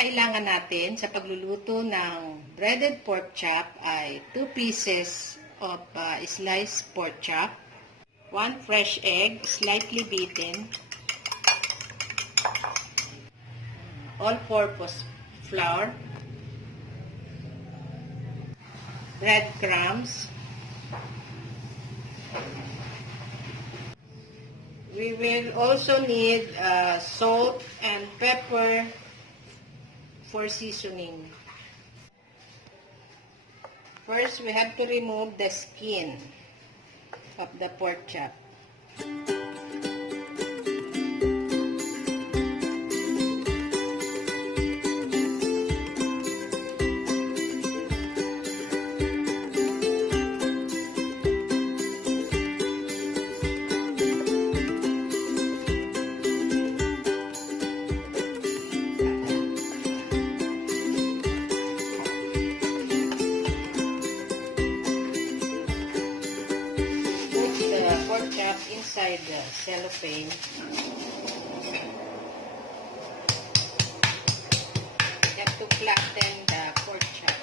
kailangan natin sa pagluluto ng breaded pork chop ay 2 pieces of sliced pork chop, 1 fresh egg, slightly beaten, all-purpose flour, breadcrumbs. We will also need salt and pepper for seasoning. First, we have to remove the skin of the pork chop. Inside the cellophane. You have to flatten the pork chop.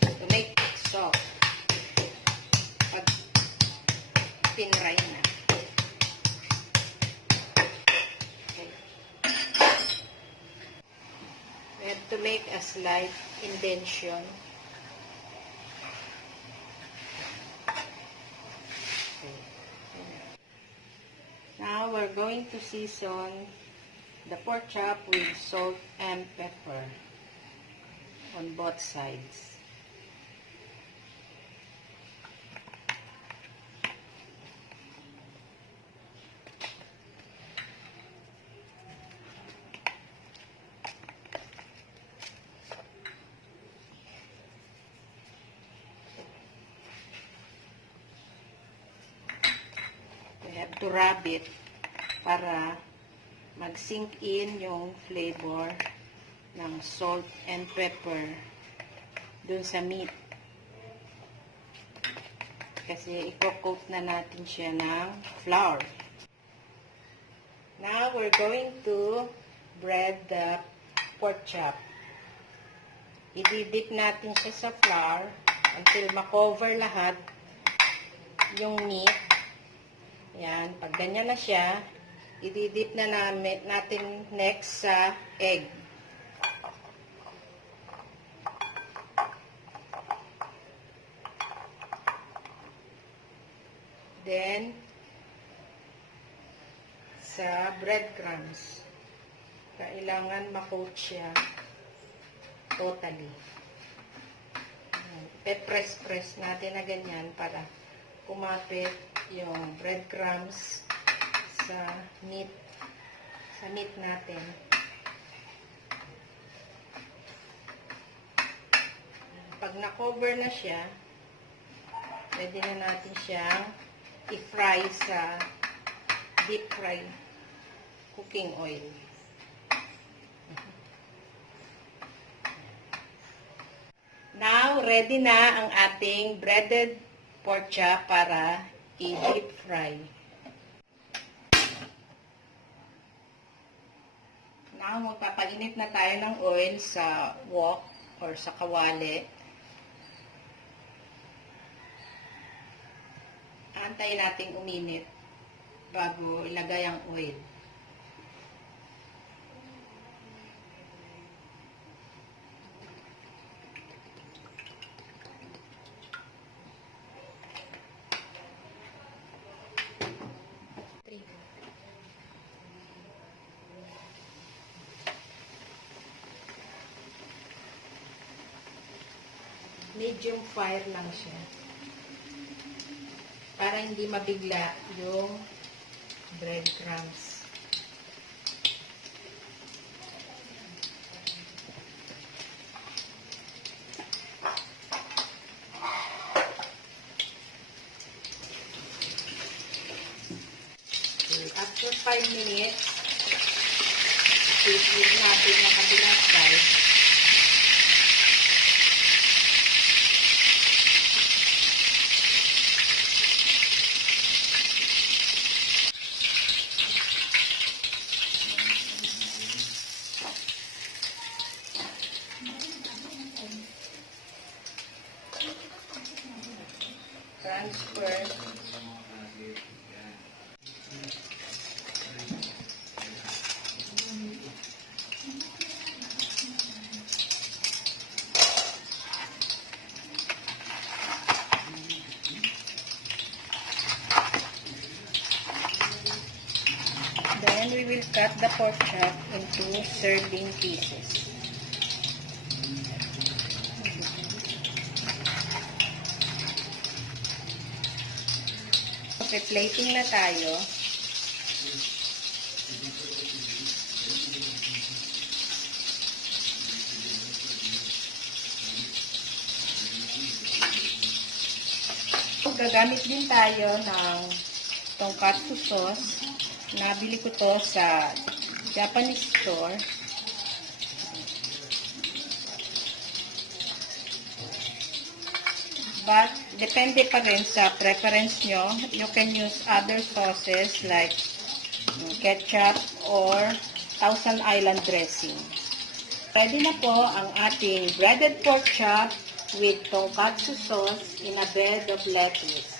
To make it soft. Tinray na. Okay. We have to make a slight indentation. Okay. Now we're going to season the pork chop with salt and pepper on both sides. Have to rub it para mag-sink in yung flavor ng salt and pepper dun sa meat. Kasi i-coat na natin siya ng flour. Now, we're going to bread the pork chop. I-dip natin siya sa flour until ma-cover lahat yung meat. Yan, pag ganyan na siya, i-dip na natin next sa egg. Then, sa breadcrumbs. Kailangan ma-coat siya totally. Press natin na ganyan para kumapit yung breadcrumbs sa meat natin. Pag na-cover na siya, pwede na natin siyang i-fry sa deep fry cooking oil. Now, ready na ang ating breaded pork chop para i-deep fry. Now, magpapainit na tayo ng oil sa wok or sa kawali. Antayin nating uminit bago ilagay ang oil. Medium fire lang siya. Para hindi mabigla yung breadcrumbs. Okay, after 5 minutes, sweet natin na kabilang side. Transfer. Then we will cut the pork chop into serving pieces. Plating na tayo. Gagamit din tayo ng Tonkatsu sauce. Nabili ko to sa Japanese store. But, depende pa rin sa preference nyo. You can use other sauces like ketchup or Thousand Island dressing. Pwede na po ang ating breaded pork chop with tonkatsu sauce in a bed of lettuce.